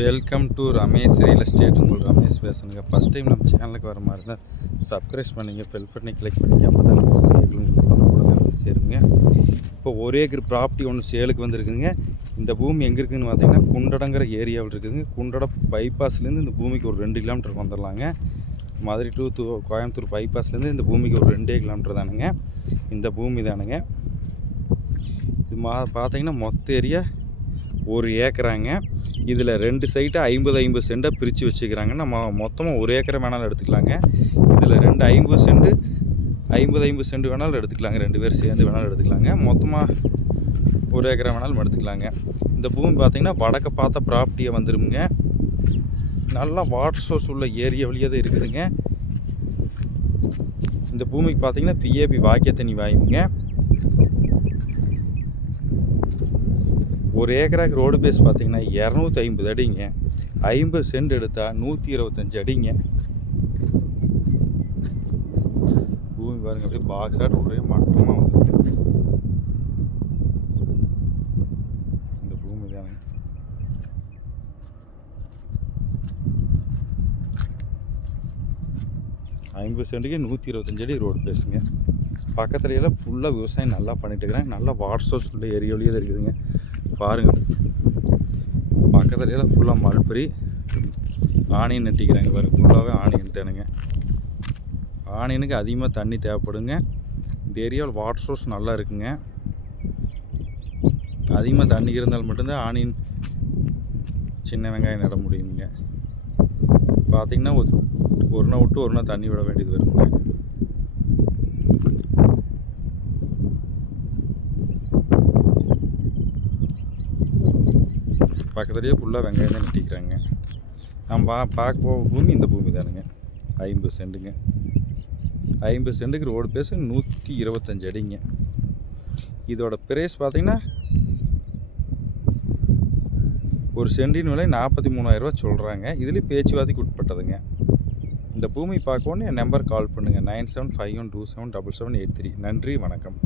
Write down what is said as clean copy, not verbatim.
Welcome to Ramesh real estate. உங்கள் Ramesh பேசுனுங்க. First time நம்ம சேனலுக்கு வர மாதிரி இருந்தால் சப்ஸ்கிரைப் பண்ணிங்க, பெல் பண்ணி கிளிக் பண்ணிங்க. அப்போ தான் நம்ம வீடியோக்களும் சேருங்க. இப்போ 1 ஏக்கர் ப்ராப்பர்ட்டி ஒன்று சேலுக்கு வந்துருக்குதுங்க. இந்த பூமி எங்கே இருக்குதுன்னு பார்த்தீங்கன்னா குண்டடங்கிற ஏரியாவில் இருக்குதுங்க. குண்டட பைபாஸ்லேருந்து இந்த பூமிக்கு ஒரு 2 கிலோமீட்டருக்கு வந்துடலாங்க. மதுரை டு கோயம்புத்தூர் பைபாஸ்லேருந்து இந்த பூமிக்கு ஒரு 2 கிலோமீட்டர் தானுங்க. இந்த பூமி தானுங்க. இது பார்த்தீங்கன்னா மொத்த ஏரியா 1 ஏக்கராங்க. இதில் 2 சைட்டு 50 சென்டாக பிரித்து வச்சுக்கிறாங்க. நம்ம மொத்தமாக 1 ஏக்கரை வேணாலும் எடுத்துக்கலாங்க. இதில் 2 50 சென்ட் வேணாலும் எடுத்துக்கலாங்க. 2 பேர் சேர்ந்து வேணாலும் எடுத்துக்கலாங்க. மொத்தமாக 1 ஏக்கரை வேணாலும் எடுத்துக்கலாங்க. இந்த பூமி பார்த்திங்கன்னா வடக்க பார்த்த ப்ராப்பர்ட்டியை வந்துடுங்க. நல்லா வாட்டர் சோர்ஸ் உள்ள ஏரியா வழியாக தான் இருக்குதுங்க. இந்த பூமிக்கு பார்த்திங்கன்னா பிஏபி வாக்கிய தண்ணி வாயுங்க. 1 ஏக்கராக்கு ரோடு பேஸ் பார்த்திங்கன்னா 250 அடிங்க. 50 சென்ட் எடுத்தால் 125 அடிங்க. பூமி பாருங்க, அப்படியே பாக்ஸ் ஆட் ஒரே மட்டமாக வந்துருக்கு. இந்த பூமி தானே. ஐம்பது சென்ட்டுக்கு 125 அடி ரோடு பேசுங்க. பக்கத்துலையெல்லாம் ஃபுல்லாக விவசாயம் நல்லா பண்ணிட்டு இருக்கிறாங்க. நல்லா வாட்டர் சோர்ஸ் உள்ள ஏரியாவிலேயே தான் இருக்குதுங்க. பாருங்கள், பக்கத்துலையெல்லாம் ஃபுல்லாக மல்பரி ஆனியன் நட்டிக்கிறாங்க. பாருங்கள், ஃபுல்லாகவே ஆனியன் தானுங்க. ஆனியனுக்கு அதிகமாக தண்ணி தேவைப்படுங்க. இந்த ஏரியாவில் வாட்டர் சோர்ஸ் நல்லா இருக்குங்க. அதிகமாக தண்ணி இருந்தால் மட்டும்தான் ஆனியன் சின்ன வெங்காயம் நட முடியுங்க. பார்த்திங்கன்னா ஒரு நாள் விட்டு ஒரு நாள் தண்ணி விட வேண்டியது வருங்க. பக்கத்துலேயே ஃபுல்லாக வெங்காயம் தான் நட்டிக்கிறாங்க. நம்ம பார்க்க போக பூமி இந்த பூமி தானுங்க. 50 சென்ட்டுங்க. 50 சென்ட்டுக்கு ரோடு பேச 125 அடிங்க. இதோட பிரைஸ் பார்த்திங்கன்னா ஒரு சென்டின் விலை 43,000 ரூபா சொல்கிறாங்க. இதுலேயும் பேச்சுவார்த்தைக்கு உட்பட்டதுங்க. இந்த பூமி பார்க்கணுன்னு என் நம்பர் கால் பண்ணுங்கள். 9751277783. நன்றி, வணக்கம்.